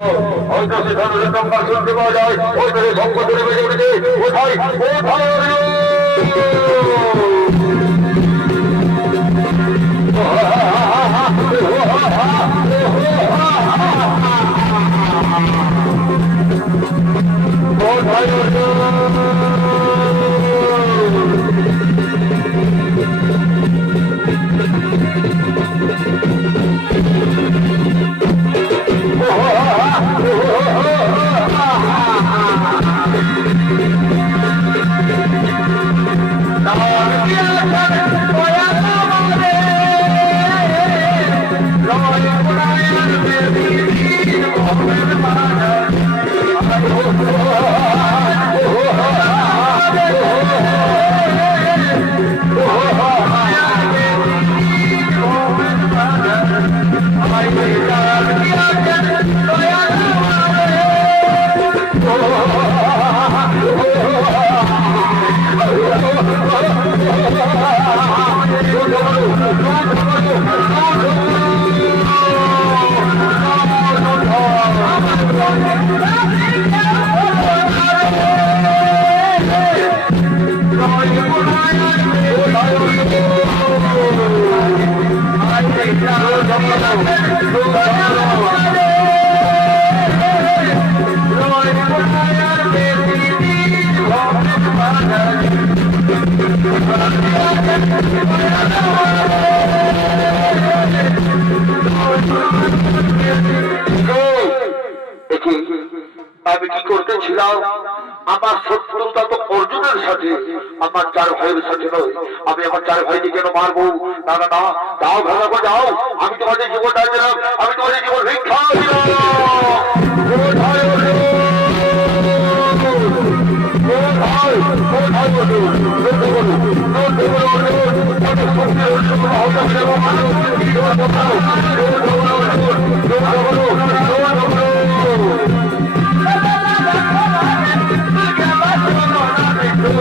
হয়তো সেখানে পাওয়া যায় ওই ধরে বেজে উঠেছে কোথায় কোথায় কোথায় দেখি আমি কি করতেছিলাম আমার শত্রুতা তো অর্জুনের সাথে আমার চার ভাইয়ের সাথে নয় আমি আমার চার ভাইকে কেন মারবো না না না যাও ভালো যাও আমি তোমাদের জীবনটা দিলাম আমি তোমাদের জীবন ভিক্ষা দিলাম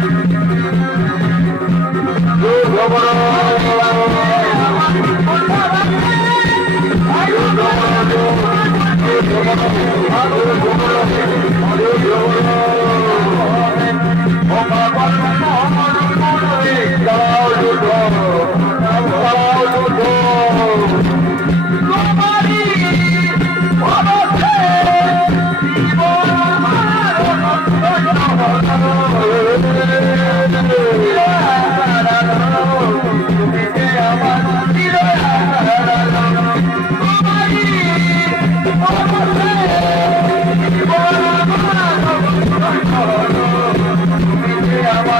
কিন্তু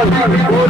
Oh,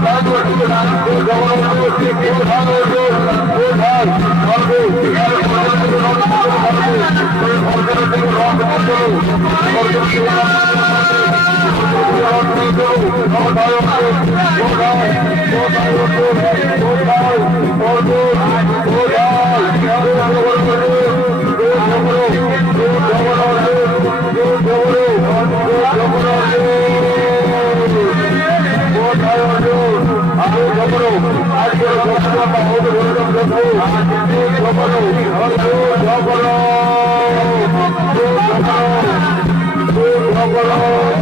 করো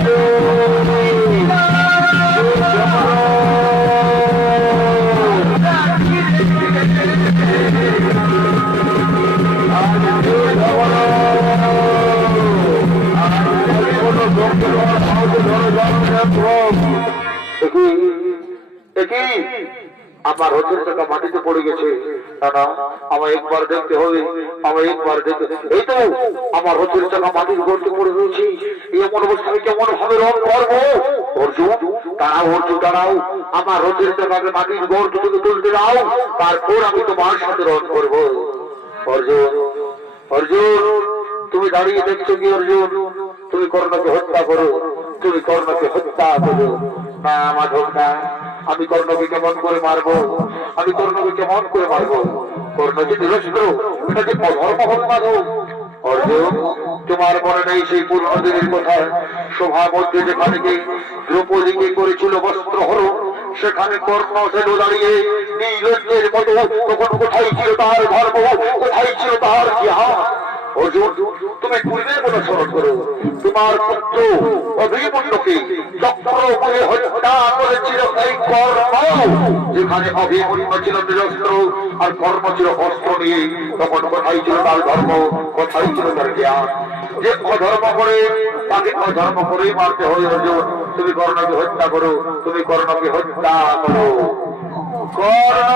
আমার হজুর টাকা মাটিতে পড়ে গেছে। আমার একবার দেখতে হবে আমার একবার দেখতে এই তো, আমার হজুর টাকা মাটির গর্তে পড়ে রয়েছে। এমন অবস্থায় কেমন ভাবে রং আমার তুমি দাঁড়িয়ে দেখছ কি অর্জুন? তুমি কর্ণকে হত্যা করো, তুমি কর্ণকে হত্যা করো। না, মাধব না আমি কর্ণকে কেমন করে মারবো। আমি কর্ণকে কেমন করে মারবো। করেছিল বস্ত্র সেখানে কর্ণ ছিল দাঁড়িয়ে নীলজ্জের মতো তখন কোথায় ছিল তার ধর্ম? কোথায় ছিল তার জ্ঞান অর্জুন তুমি পূর্বের কথা স্মরণ করো তোমার পুত্র অভিমন্যকে চক্র করে হত্যা করেছিল এই কর্ম যেখানে অভিমন্য ছিল নিরস্ত্র আর কর্ম ছিল অস্ত্র নিয়ে, তখন কোথায় ছিল তার ধর্ম, কোথায় ছিল তার জ্ঞান? যে অধর্ম করে, তাকে অধর্ম করেই মারতে হয় অর্জুন তুমি কর্ণকে হত্যা করো, তুমি কর্ণকে হত্যা করো। কর্ণ!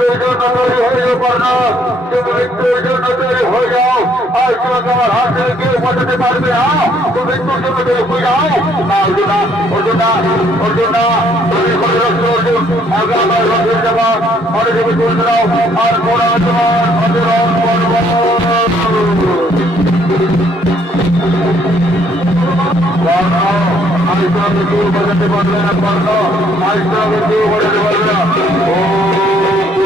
মৃত্যুর জন্য তৈরি হয়ে কর্ণ তুমি মৃত্যুর জন্য তৈরি হয়ে যাও আর তোমাকে আমার হাত থেকে কেউ বাঁচাতে পারবে না তুমি মৃত্যুর জন্য তৈরি হয়ে যাও না অর্জুনা অর্জুনা অর্জুনা তুমি করে রাখছো অর্জুন আগে আমার রথের যাবা তোমার কেউ বাঁচাতে পারবে না কেউ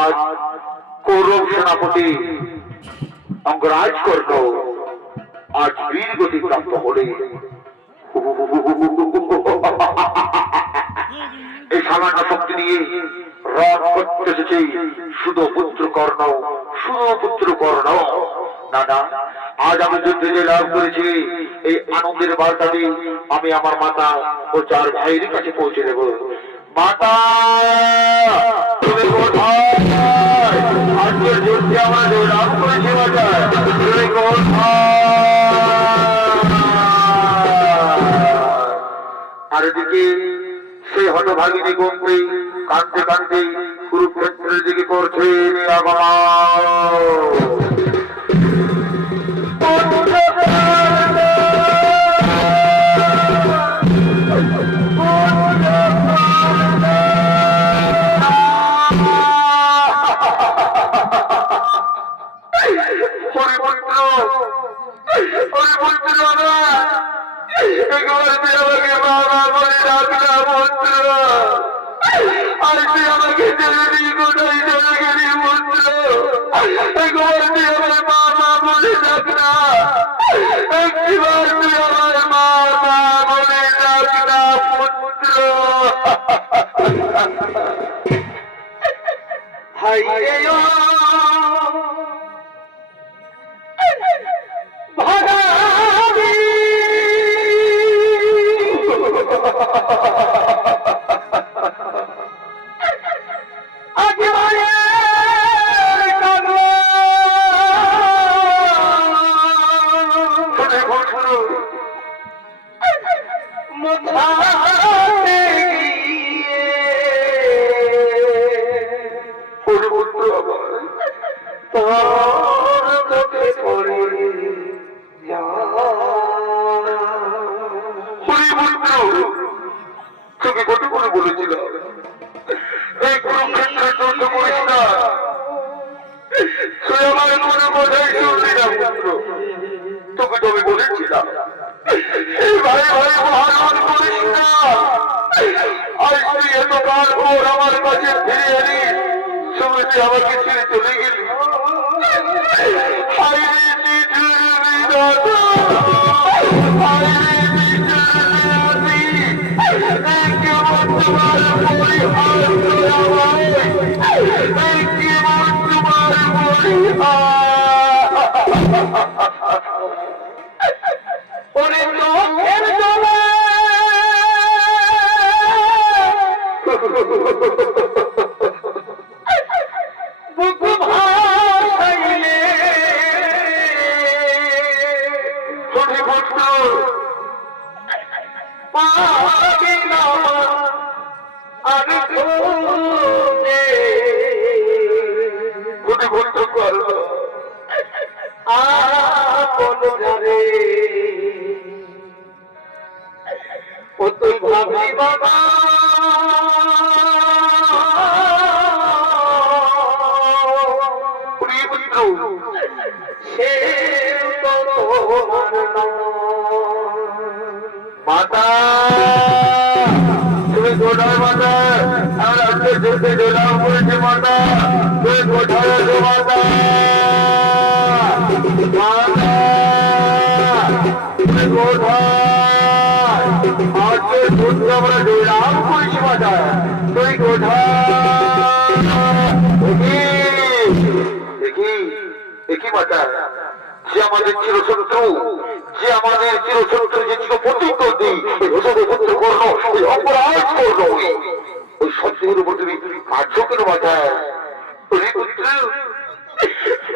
আজ কৌরব সেনাপতি অঙ্গরাজ করল আজ বীর গতি প্রাপ্ত হলে। এই সামান্য শক্তি নিয়ে রথ করতে এসেছে শুধু পুত্র কর্ণ শুধু পুত্র কর্ণ আজ আমি যুদ্ধে যে লাভ করেছি, এই আনন্দের আমি আমার মাতা ও চার ভাইয়ের কাছে পৌঁছে দেব। আর এদিকে সেই হতভাগিনী গঙ্গে কাঁদতে কাঁদতে কুরুক্ষেত্রের দিকে করছে আগমন হরিমন্ত্র হরিমন্ত্র আর তুই আমাকে ছেড়ে দিয়ে কোথায় চলে গেলি মন্ত্র একবার তুই আমার আমার বাবা বলে ডাক না হাই হিরিয়ারি শুভেচ্ছা আমাকে ছেড়ে চলে গেলি হাইরে নিজের বিদাতা হাইরে নিজের বিদাতি একে বর্তমান পরিহার করাবাই একে বর্তমান পরিহার। বন্ধু আমরা ডোলাম পরিষেবাটা তুই কোঠা। দেখি দেখি মাতা, যে আমাদের চিরশত্রু, যে আমাদের চিরশত্রু যে চির প্রতিজ্ঞতি পুত্র কর্ণ ওই অপরাধ কর্ণ, ওই সত্যের উপর তুমি কার্য কেন মাতা? হরিপুত্র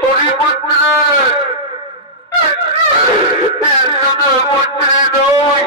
হরিপুত্র পুত্রে নয়।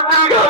Here we go.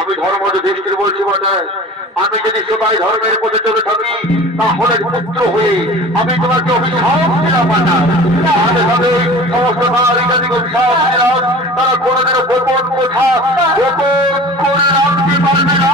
আমি ধর্ম দৃষ্টির বলছি আমি যদি সবাই ধর্মের পথে চলে থাকি, তাহলে পুত্র হয়ে আমি তোমাকে অভিশাপ দিলাম বাটা তাহলে ভাবে সমস্ত নারীকাদিক অভিশাপ দিলাম তারা কোনোদিনও গোপন কোথা গোপন করে রাখতে পারবে না।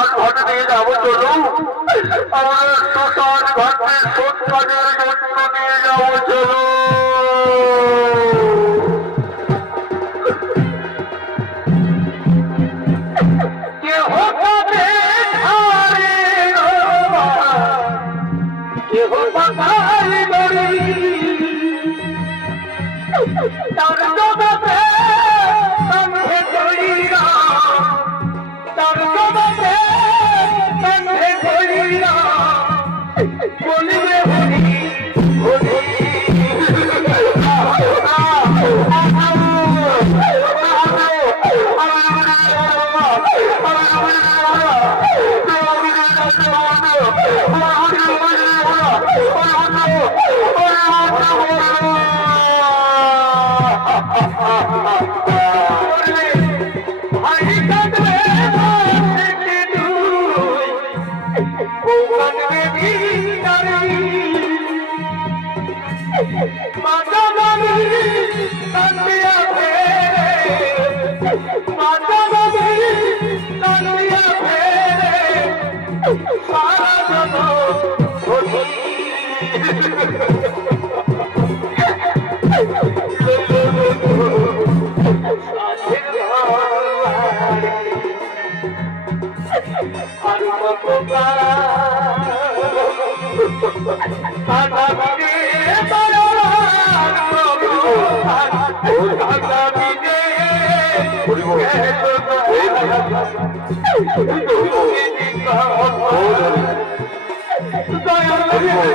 আমার ঘটে নিয়ে যাব আমরা আমার শ্মশান ঘাটে সৎকাজের জন্য নিয়ে যাব চলুন।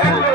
Oh,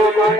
প্রভু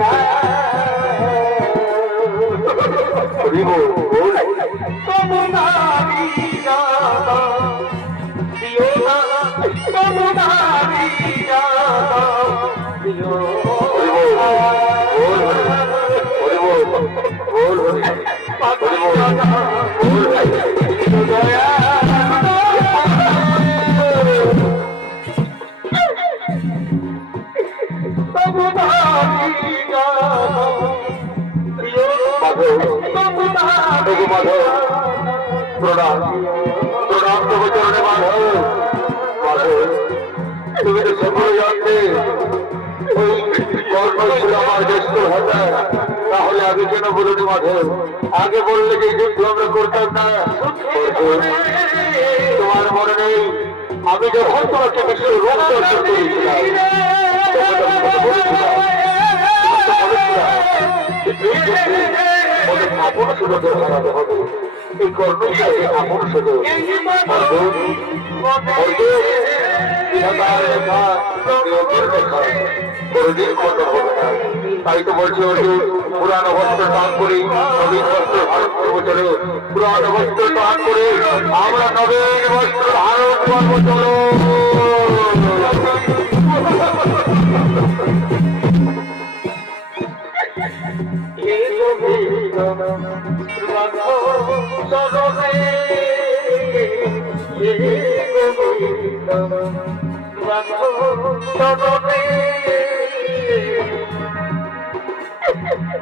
আগে বললে যে যুদ্ধ আমরা করতাম না তোমার মনে নেই আমি যখন তোমাকে বিশ্ব রোগ না তাই তো বলছি অর্জুন পুরানো বস্ত্র দান করি নবীন বস্ত্র ধারণ করব চলো। করে আমরা নবীন বস্ত্র ধারণ করব চলো.